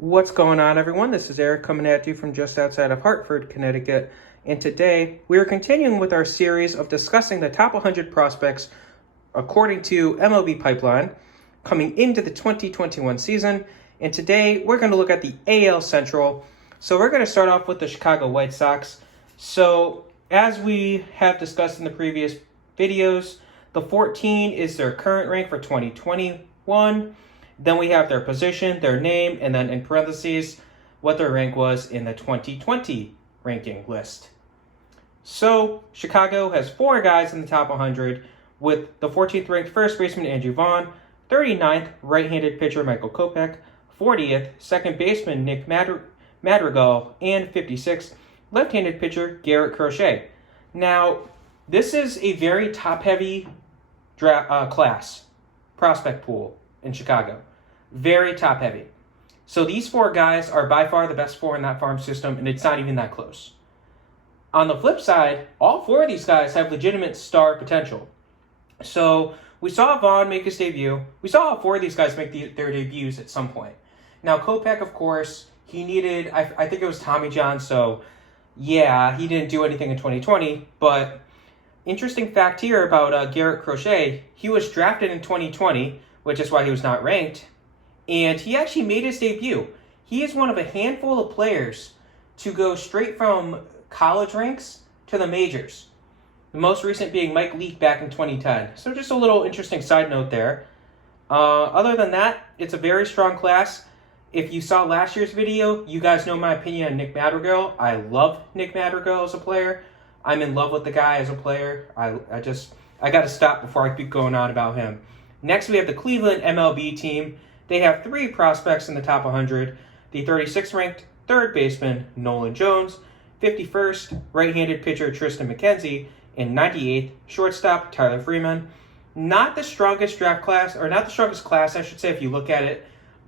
What's going on, everyone? This is Eric coming at you from just outside of Hartford, Connecticut. And today, we are continuing with our series of discussing the top 100 prospects according to MLB Pipeline coming into the 2021 season. And today, we're going to look at the AL Central. So we're going to start off with the Chicago White Sox. So as we have discussed in the previous videos, the 14 is their current rank for 2021. Then we have their position, their name, and then in parentheses, what their rank was in the 2020 ranking list. So Chicago has 4 guys in the top 100, with the 14th ranked first baseman Andrew Vaughn, 39th right-handed pitcher Michael Kopech, 40th second baseman Nick Madrigal, and 56th left-handed pitcher Garrett Crochet. Now, this is a very top-heavy class, prospect pool in Chicago. Very top-heavy. So these 4 guys are by far the best 4 in that farm system, and it's not even that close. On the flip side, all 4 of these guys have legitimate star potential. So we saw Vaughn make his debut. We saw all 4 of these guys make their debuts at some point. Now, Kopech, of course, he needed, I think it was Tommy John, so yeah, he didn't do anything in 2020. But interesting fact here about Garrett Crochet, he was drafted in 2020, which is why he was not ranked. And he actually made his debut. He is one of a handful of players to go straight from college ranks to the majors. The most recent being Mike Leake back in 2010. So just a little interesting side note there. Other than that, it's a very strong class. If you saw last year's video, you guys know my opinion on Nick Madrigal. I love Nick Madrigal as a player. I'm in love with the guy as a player. I got to stop before I keep going on about him. Next, we have the Cleveland MLB Team. They have 3 prospects in the top 100. The 36th ranked third baseman, Nolan Jones, 51st right-handed pitcher, Tristan McKenzie, and 98th shortstop, Tyler Freeman. Not the strongest draft class, or not the strongest class, I should say, if you look at it.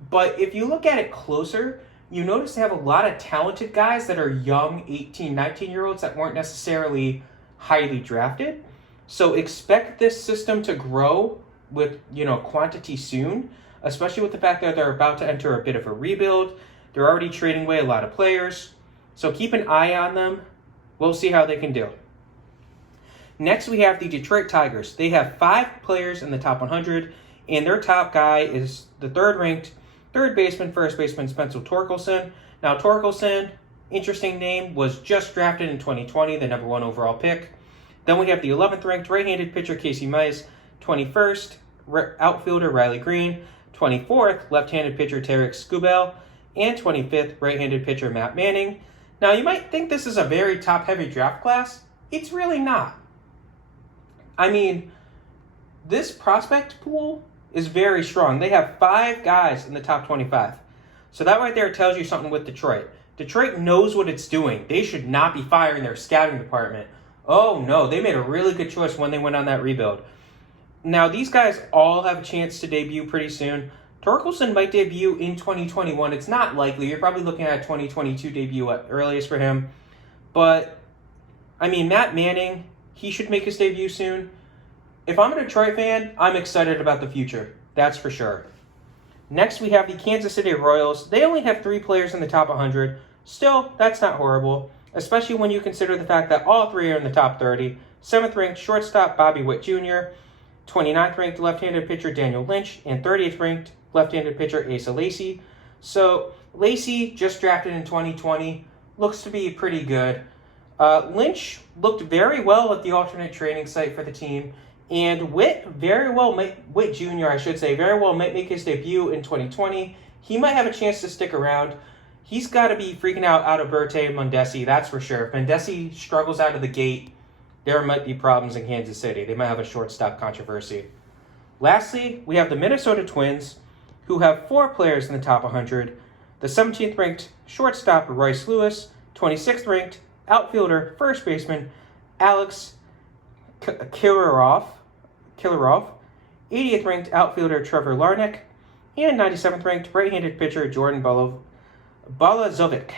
But if you look at it closer, you notice they have a lot of talented guys that are young 18, 19-year-olds that weren't necessarily highly drafted. So expect this system to grow with, quantity soon, especially with the fact that they're about to enter a bit of a rebuild. They're already trading away a lot of players. So keep an eye on them. We'll see how they can do. Next, we have the Detroit Tigers. They have 5 players in the top 100, and their top guy is the third-ranked third baseman, first baseman Spencer Torkelson. Now, Torkelson, interesting name, was just drafted in 2020, the number 1 overall pick. Then we have the 11th ranked right-handed pitcher Casey Mize, 21st outfielder Riley Green, 24th left-handed pitcher Tarek Skubal, and 25th right-handed pitcher Matt Manning. Now, you might think this is a very top-heavy draft class. It's really not. I mean, this prospect pool is very strong. They have 5 guys in the top 25. So that right there tells you something with Detroit. Detroit knows what it's doing. They should not be firing their scouting department. Oh no, they made a really good choice when they went on that rebuild. Now, these guys all have a chance to debut pretty soon. Torkelson might debut in 2021. It's not likely. You're probably looking at a 2022 debut at earliest for him. But, I mean, Matt Manning, he should make his debut soon. If I'm a Detroit fan, I'm excited about the future. That's for sure. Next, we have the Kansas City Royals. They only have 3 players in the top 100. Still, that's not horrible, especially when you consider the fact that all 3 are in the top 30. 7th ranked shortstop Witt Jr., 29th ranked left-handed pitcher Daniel Lynch, and 30th ranked left-handed pitcher Asa Lacy. So Lacy, just drafted in 2020, looks to be pretty good. Lynch looked very well at the alternate training site for the team, and Witt Jr., very well might make his debut in 2020. He might have a chance to stick around. He's got to be freaking out Alberto Mondesi, that's for sure. If Mondesi struggles out of the gate, there might be problems in Kansas City. They might have a shortstop controversy. Lastly, we have the Minnesota Twins, who have 4 players in the top 100. The 17th ranked shortstop Royce Lewis, 26th ranked outfielder first baseman Alex Kilarov, 80th ranked outfielder Trevor Larnach, and 97th ranked right-handed pitcher Jordan Balazovic.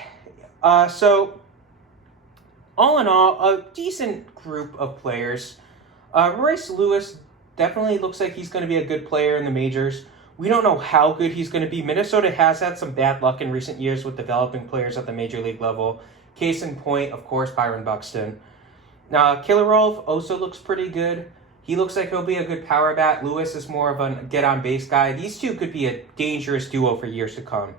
So, all in all, a decent group of players. Royce Lewis definitely looks like he's going to be a good player in the majors. We don't know how good he's going to be. Minnesota has had some bad luck in recent years with developing players at the major league level. Case in point, of course, Byron Buxton. Now, Killarov also looks pretty good. He looks like he'll be a good power bat. Lewis is more of a get-on-base guy. These two could be a dangerous duo for years to come.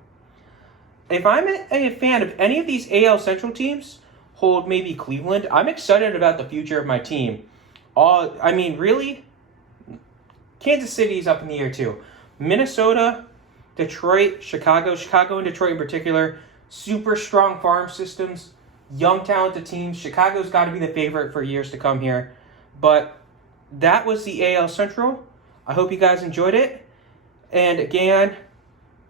If I'm a fan of any of these AL Central teams, hold maybe Cleveland, I'm excited about the future of my team. Really, Kansas City's up in the air too. Minnesota, Detroit, Chicago and Detroit in particular, super strong farm systems, young talented teams. Chicago's got to be the favorite for years to come here. But that was the AL Central. I hope you guys enjoyed it. And again,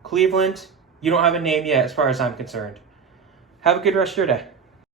Cleveland, you don't have a name yet as far as I'm concerned. Have a good rest of your day.